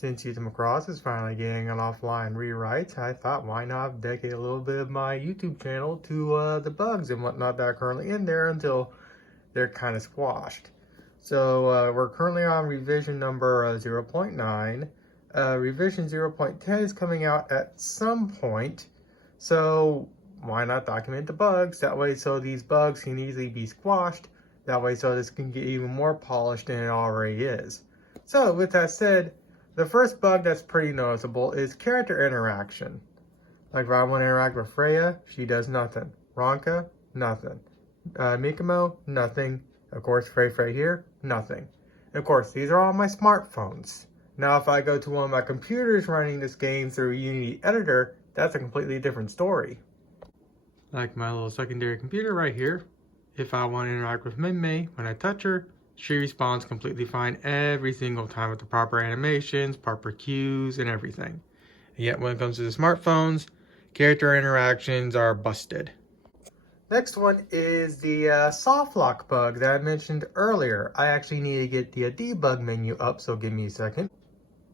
Since Uta-Macross is finally getting an offline rewrite, I thought why not dedicate a little bit of my YouTube channel to the bugs and whatnot that are currently in there until they're kind of squashed. So we're currently on revision number 0.9. Revision 0.10 is coming out at some point, so why not document the bugs? That way so these bugs can easily be squashed. That way so this can get even more polished than it already is. So with that said, the first bug that's pretty noticeable is character interaction. Like if I want to interact with Freya, she does nothing. Ronka, nothing. Mikamo, nothing. Of course, Frey here, nothing. Of course, these are all my smartphones. Now, if I go to one of my computers running this game through Unity Editor, that's a completely different story. Like my little secondary computer right here, if I want to interact with Minmay, when I touch her, she responds completely fine every single time with the proper animations, proper cues, and everything. And yet when it comes to the smartphones, character interactions are busted. Next one is the soft lock bug that I mentioned earlier. I actually need to get the debug menu up, so give me a second.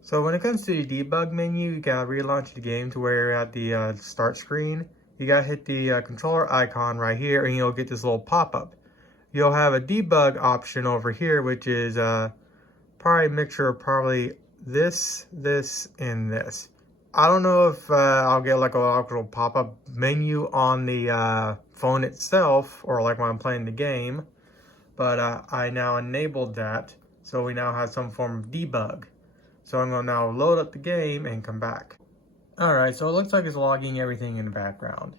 So when it comes to the debug menu, you gotta relaunch the game to where you're at the start screen. You gotta hit the controller icon right here and you'll get this little pop-up. You'll have a debug option over here, which is probably a mixture of probably this, and this. I don't know if I'll get like a actual pop-up menu on the phone itself or like when I'm playing the game, but I now enabled that, so we now have some form of debug. So I'm going to now load up the game and come back. Alright, so it looks like it's logging everything in the background.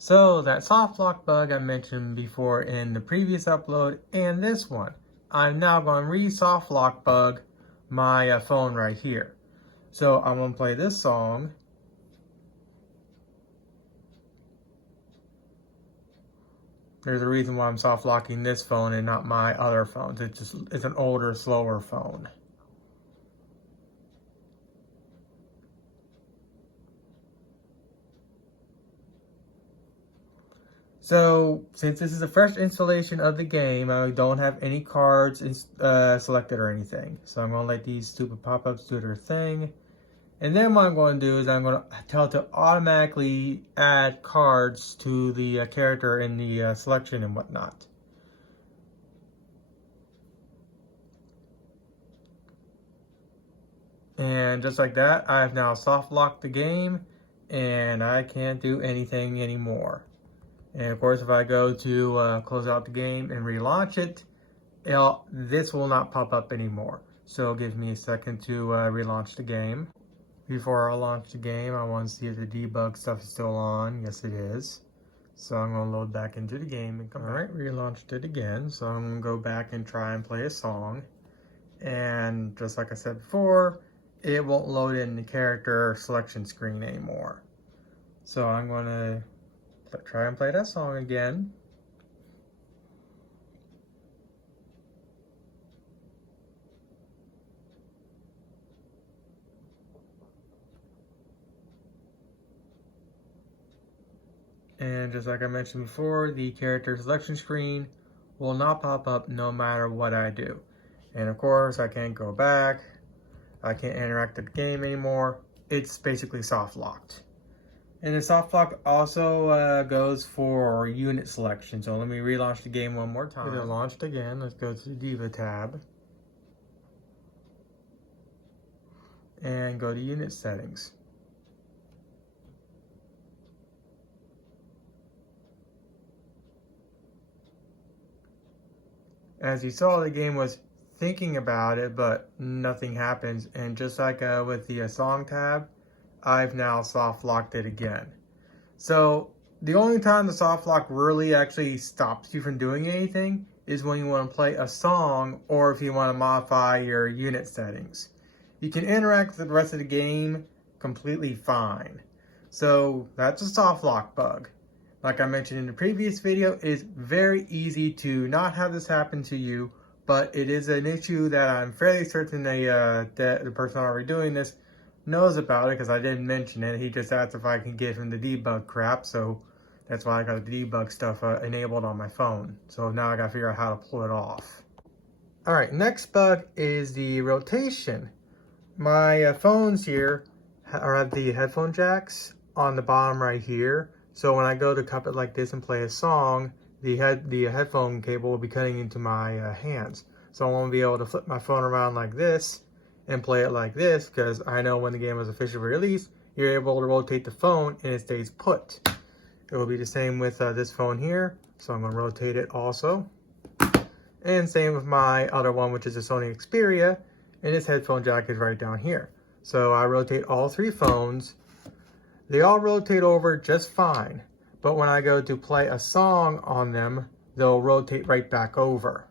So that soft lock bug I mentioned before in the previous upload and this one, I'm now going to re-soft lock bug my phone right here. So I'm going to play this song. There's a reason why I'm soft locking this phone and not my other phones. It's an older, slower phone. So, since this is a fresh installation of the game, I don't have any cards selected or anything. So I'm going to let these stupid pop-ups do their thing. And then what I'm going to do is I'm going to tell it to automatically add cards to the character in the selection and whatnot. And just like that, I have now soft locked the game and I can't do anything anymore. And of course, if I go to close out the game and relaunch it, this will not pop up anymore. So give me a second to relaunch the game. Before I launch the game, I want to see if the debug stuff is still on. Yes, it is. So I'm going to load back into the game and come back. Alright, relaunched it again. So I'm going to go back and try and play a song. And just like I said before, it won't load in the character selection screen anymore. So I'm going to try and play that song again. And just like I mentioned before, the character selection screen will not pop up no matter what I do. And of course, I can't go back. I can't interact with the game anymore. It's basically soft locked. And the soft lock also goes for unit selection. So let me relaunch the game one more time. It launched again. Let's go to the Diva tab. And go to unit settings. As you saw, the game was thinking about it, but nothing happens. And just like with the song tab, I've now soft locked it again. So the only time the soft lock really actually stops you from doing anything is when you want to play a song or if you want to modify your unit settings. You can interact with the rest of the game completely fine. So that's a soft lock bug. Like I mentioned in the previous video, it is very easy to not have this happen to you, but it is an issue that I'm fairly certain that the person already doing this knows about it because I didn't mention it. He just asked if I can give him the debug crap, so that's why I got the debug stuff enabled on my phone. So now I gotta figure out how to pull it off. Alright, next bug is the rotation. my phones here have the headphone jacks on the bottom right here. So when I go to cup it like this and play a song, the headphone cable will be cutting into my hands. So I won't be able to flip my phone around like this and play it like this, because I know when the game is officially released, you're able to rotate the phone and it stays put. It will be the same with this phone here. So I'm going to rotate it also. And same with my other one, which is a Sony Xperia, and its headphone jack is right down here. So I rotate all three phones. They all rotate over just fine, but when I go to play a song on them, they'll rotate right back over.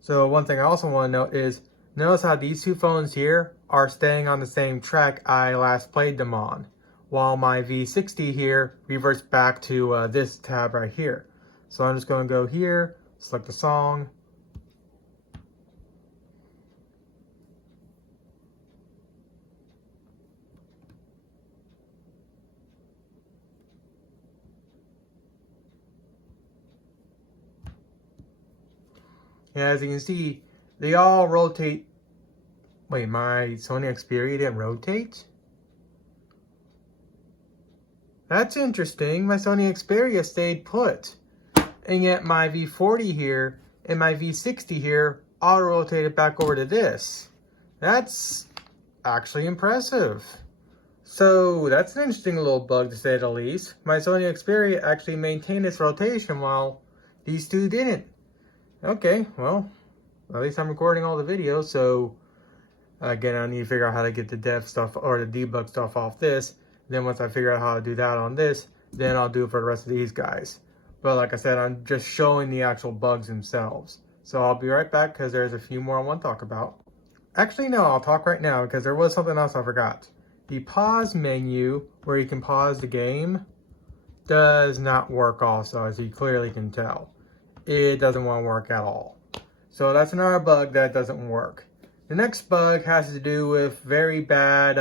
So one thing I also want to note is, notice how these two phones here are staying on the same track I last played them on, while my V60 here reverts back to this tab right here. So I'm just going to go here, select the song. And as you can see, they all rotate. Wait, my Sony Xperia didn't rotate? That's interesting. My Sony Xperia stayed put. And yet my V40 here and my V60 here auto-rotated back over to this. That's actually impressive. So that's an interesting little bug, to say the least. My Sony Xperia actually maintained its rotation while these two didn't. Okay, well, at least I'm recording all the videos, so again, I need to figure out how to get the dev stuff or the debug stuff off this. Then once I figure out how to do that on this, then I'll do it for the rest of these guys. But like I said, I'm just showing the actual bugs themselves. So I'll be right back because there's a few more I want to talk about. Actually, no, I'll talk right now because there was something else I forgot. The pause menu, where you can pause the game, does not work also, as you clearly can tell. It doesn't want to work at all. So that's another bug that doesn't work. The next bug has to do with very bad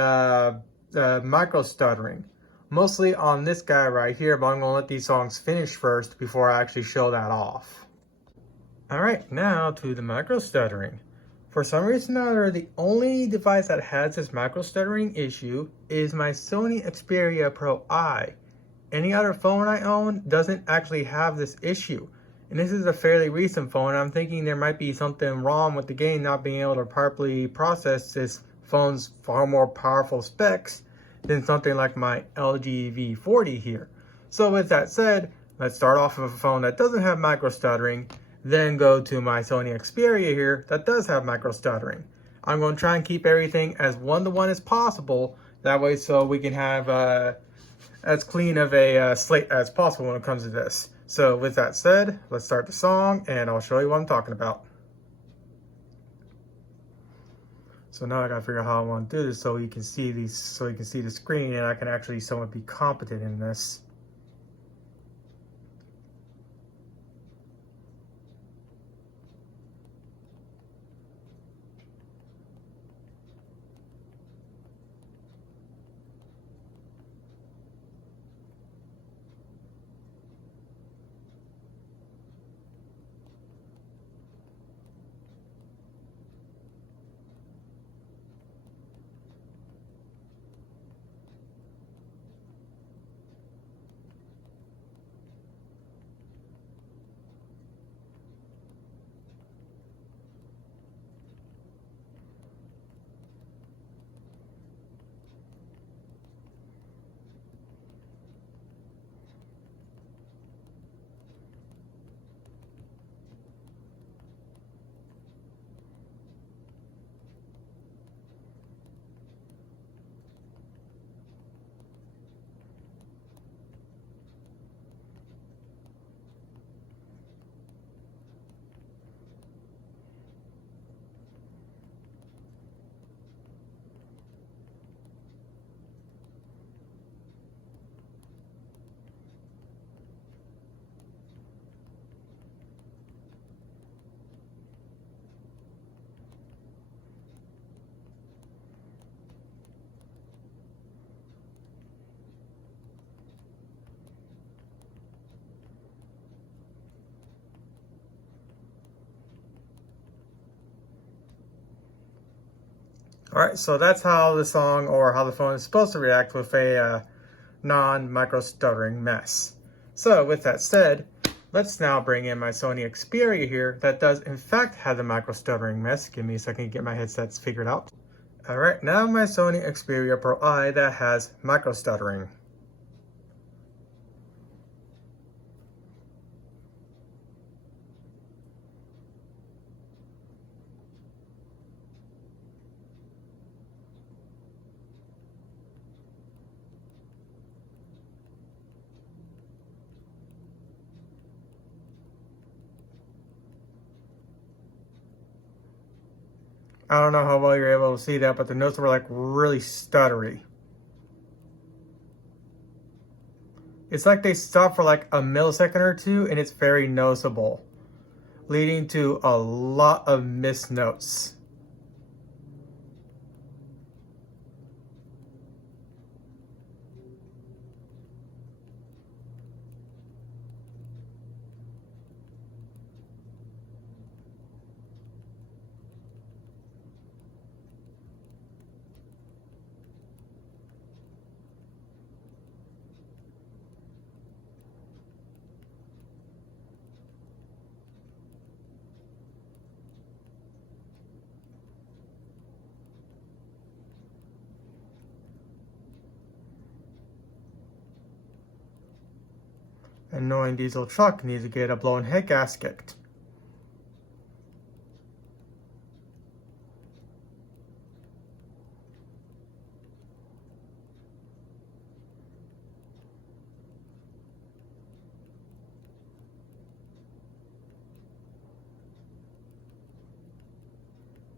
micro stuttering. Mostly on this guy right here, but I'm going to let these songs finish first before I actually show that off. Alright, now to the micro stuttering. For some reason or other, the only device that has this micro stuttering issue is my Sony Xperia Pro I. Any other phone I own doesn't actually have this issue. And this is a fairly recent phone. I'm thinking there might be something wrong with the game not being able to properly process this phone's far more powerful specs than something like my LG V40 here. So with that said, let's start off with a phone that doesn't have micro stuttering, then go to my Sony Xperia here that does have micro stuttering. I'm going to try and keep everything as one-to-one as possible. That way so we can have as clean of a slate as possible when it comes to this. So with that said, let's start the song and I'll show you what I'm talking about. So now I gotta figure out how I want to do this so you can see these, so you can see the screen and I can actually somewhat be competent in this. Alright, so that's how the song or how the phone is supposed to react with a non-micro stuttering mess. So with that said, let's now bring in my Sony Xperia here that does in fact have the micro stuttering mess. Give me a second to get my headsets figured out. Alright, now my Sony Xperia Pro I that has micro stuttering. I don't know how well you're able to see that, but the notes were like really stuttery. It's like they stop for like a millisecond or two, and it's very noticeable, leading to a lot of missed notes. Annoying diesel truck needs to get a blown head gasket.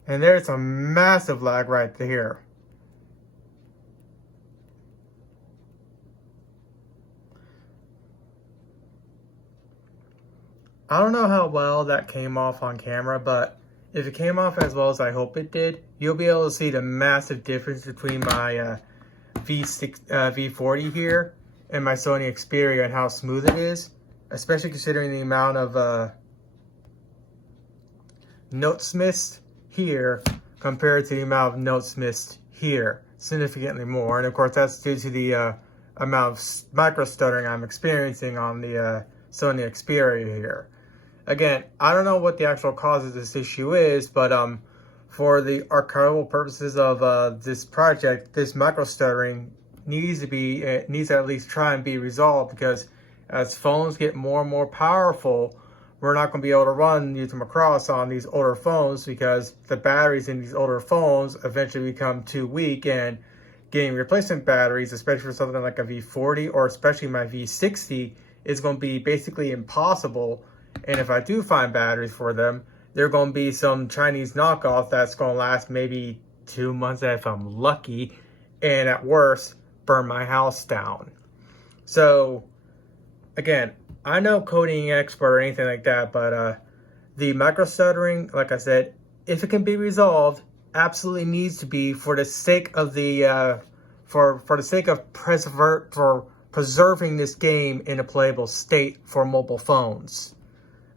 And there's a massive lag right there. I don't know how well that came off on camera, but if it came off as well as I hope it did, you'll be able to see the massive difference between my V40 here and my Sony Xperia and how smooth it is, especially considering the amount of notes missed here compared to the amount of notes missed here, significantly more. And of course that's due to the amount of micro stuttering I'm experiencing on the Sony Xperia here. Again, I don't know what the actual cause of this issue is, but for the archival purposes of this project, this micro stuttering needs to at least try and be resolved, because as phones get more and more powerful, we're not going to be able to run Uta-Macross on these older phones, because the batteries in these older phones eventually become too weak, and getting replacement batteries, especially for something like a V40 or especially my V60, is going to be basically impossible. And if I do find batteries for them, they're going to be some Chinese knockoff that's going to last maybe 2 months if I'm lucky, and at worst, burn my house down. So, again, I'm no coding expert or anything like that, but the micro stuttering, like I said, if it can be resolved, absolutely needs to be for the sake of the for the sake of preserving this game in a playable state for mobile phones.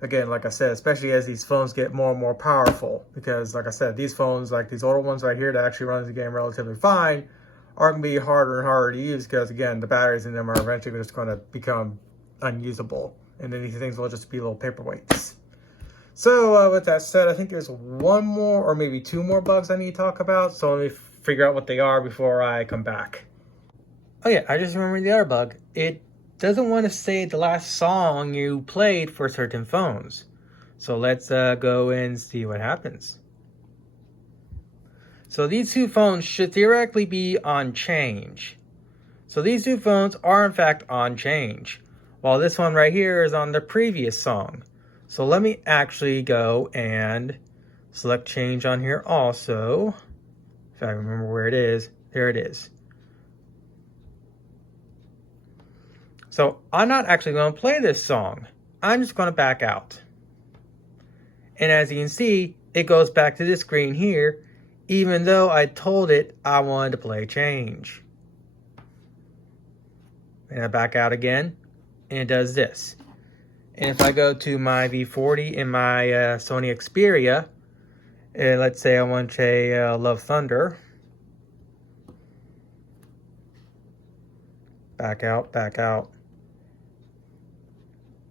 Again, like I said, especially as these phones get more and more powerful, because like I said, these phones, like these older ones right here that actually runs the game relatively fine, are going to be harder and harder to use, because again, the batteries in them are eventually just going to become unusable, and then these things will just be little paperweights. So with that said, I think there's one more or maybe two more bugs I need to talk about, so let me figure out what they are before I come back. Oh yeah, I just remembered the other bug. It doesn't want to say the last song you played for certain phones. So let's go and see what happens. So these two phones should theoretically be on change. So these two phones are in fact on change, while this one right here is on the previous song. So let me actually go and select change on here also. If I remember where it is, there it is. So I'm not actually going to play this song. I'm just going to back out. And as you can see, it goes back to this screen here, even though I told it I wanted to play change. And I back out again, and it does this. And if I go to my V40 in my Sony Xperia, and let's say I want to play Love Thunder. back out, back out.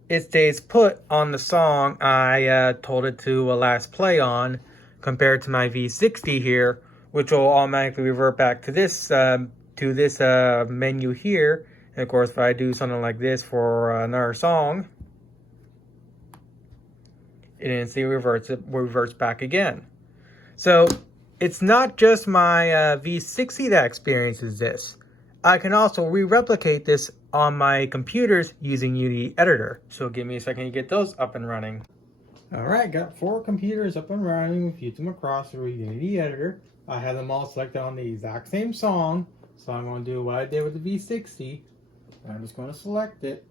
It stays put on the song I told it to last play on, compared to my V60 here, which will automatically revert back to this menu here. And of course, if I do something like this for another song, it instantly reverts back again. So it's not just my V60 that experiences this. I can also re-replicate this on my computers using Unity Editor. So give me a second to get those up and running. Alright, got 4 computers up and running with Uta-Macross through Unity Editor. I have them all selected on the exact same song. So I'm going to do what I did with the V60. I'm just going to select it.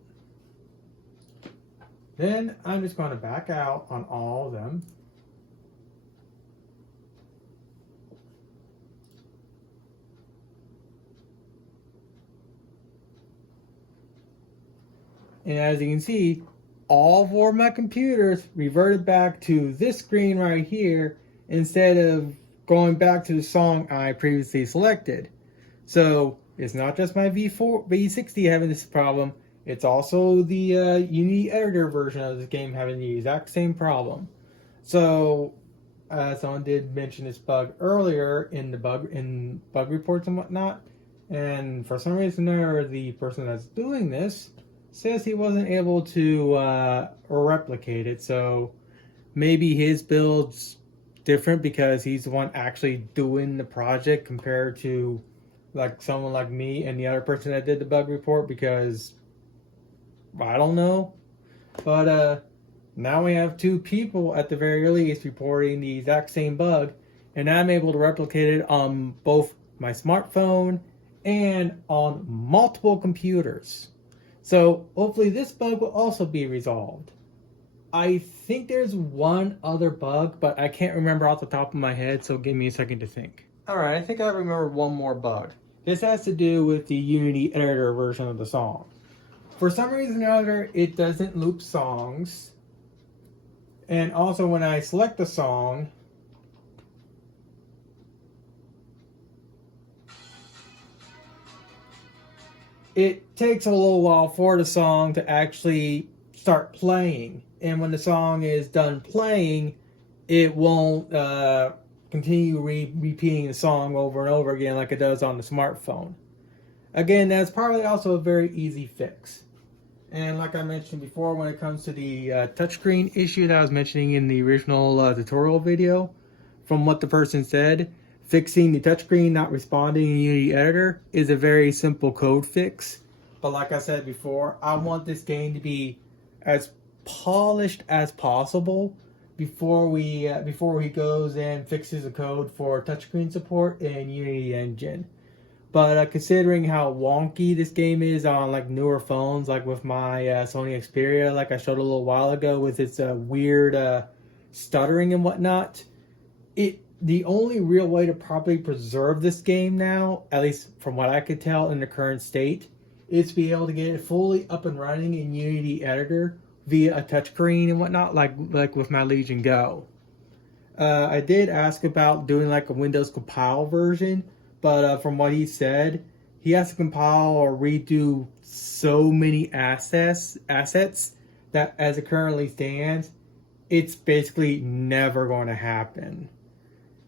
Then I'm just going to back out on all of them. And as you can see, all 4 of my computers reverted back to this screen right here instead of going back to the song I previously selected. So it's not just my V60 having this problem, it's also the Unity Editor version of this game having the exact same problem. So someone did mention this bug earlier in the bug reports and whatnot, and for some reason or the person that's doing this says he wasn't able to replicate it. So maybe his build's different because he's the one actually doing the project compared to like someone like me and the other person that did the bug report, because I don't know. But now we have 2 people at the very least reporting the exact same bug, and I'm able to replicate it on both my smartphone and on multiple computers. So hopefully this bug will also be resolved. I think there's one other bug, but I can't remember off the top of my head, so give me a second to think. Alright, I think I remember one more bug. This has to do with the Unity Editor version of the song. For some reason or other, it doesn't loop songs. And also when I select the song, it takes a little while for the song to actually start playing. And when the song is done playing, it won't continue repeating the song over and over again like it does on the smartphone. Again, that's probably also a very easy fix. And like I mentioned before, when it comes to the touchscreen issue that I was mentioning in the original tutorial video, from what the person said, fixing the touchscreen not responding in Unity Editor is a very simple code fix. But like I said before, I want this game to be as polished as possible before he goes and fixes the code for touchscreen support in Unity Engine. But considering how wonky this game is on like newer phones, like with my Sony Xperia, like I showed a little while ago with its weird stuttering and whatnot, the only real way to properly preserve this game now, at least from what I could tell in the current state, is to be able to get it fully up and running in Unity Editor via a touchscreen and whatnot, like with my Legion Go. I did ask about doing like a Windows compile version, but from what he said, he has to compile or redo so many assets that as it currently stands, it's basically never going to happen.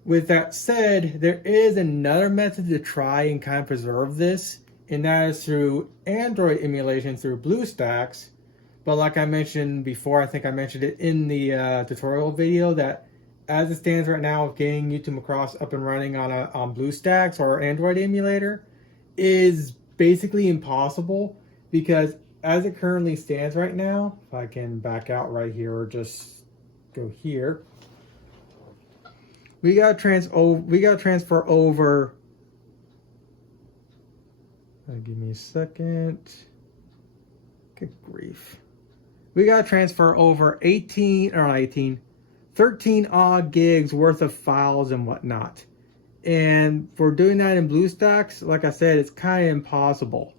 With that said, there is another method to try and kind of preserve this, and that is through Android emulation through BlueStacks. But like I mentioned before, I think I mentioned it in the tutorial video, that as it stands right now, getting Uta-Macross up and running on BlueStacks or Android emulator is basically impossible, because as it currently stands right now, if I can back out right here or just go here, we gotta transfer over. Give me a second. Good grief. We gotta transfer over 13 odd gigs worth of files and whatnot. And for doing that in BlueStacks, like I said, it's kind of impossible.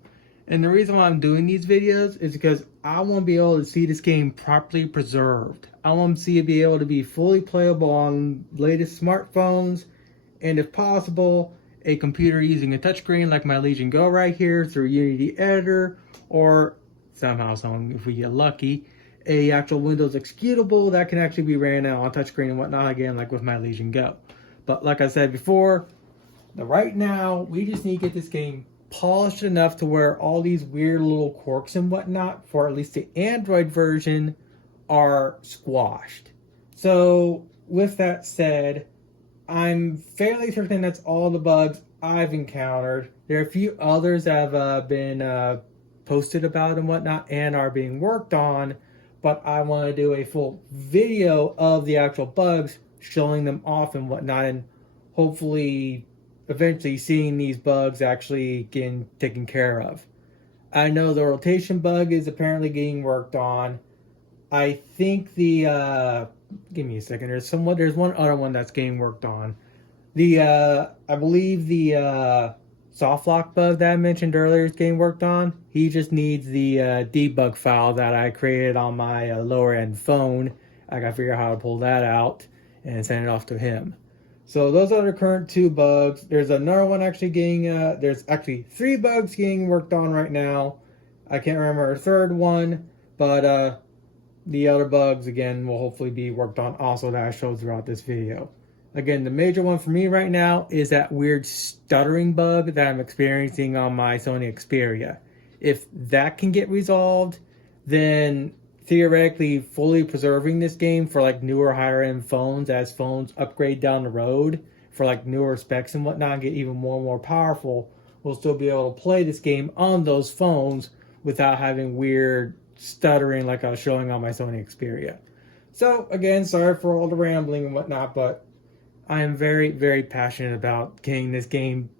And the reason why I'm doing these videos is because I want to be able to see this game properly preserved. I want to see it be able to be fully playable on latest smartphones, and if possible, a computer using a touchscreen like my Legion Go right here through Unity Editor, or somehow, if we get lucky, a actual Windows executable that can actually be ran out on touchscreen and whatnot, again, like with my Legion Go. But like I said before, right now, we just need to get this game polished enough to where all these weird little quirks and whatnot, for at least the Android version, are squashed. So, with that said, I'm fairly certain that's all the bugs I've encountered. There are a few others that have been posted about and whatnot and are being worked on, but I want to do a full video of the actual bugs, showing them off and whatnot, and hopefully eventually seeing these bugs actually getting taken care of. I know the rotation bug is apparently getting worked on. I think the give me a second. There's one other one that's getting worked on. I believe the soft lock bug that I mentioned earlier is getting worked on. He just needs the debug file that I created on my lower end phone. I gotta figure out how to pull that out and send it off to him. So those are the current 2 bugs. There's another one actually getting, there's actually 3 bugs getting worked on right now. I can't remember a third one, but the other bugs, again, will hopefully be worked on also that I showed throughout this video. Again, the major one for me right now is that weird stuttering bug that I'm experiencing on my Sony Xperia. If that can get resolved, then theoretically fully preserving this game for like newer higher end phones, as phones upgrade down the road for like newer specs and whatnot and get even more and more powerful, we'll still be able to play this game on those phones without having weird stuttering like I was showing on my Sony Xperia. So again, sorry for all the rambling and whatnot, but I am very, very passionate about getting this game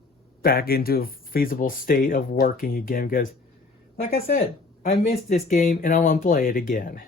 back into a feasible state of working again, because like I said, I missed this game and I want to play it again.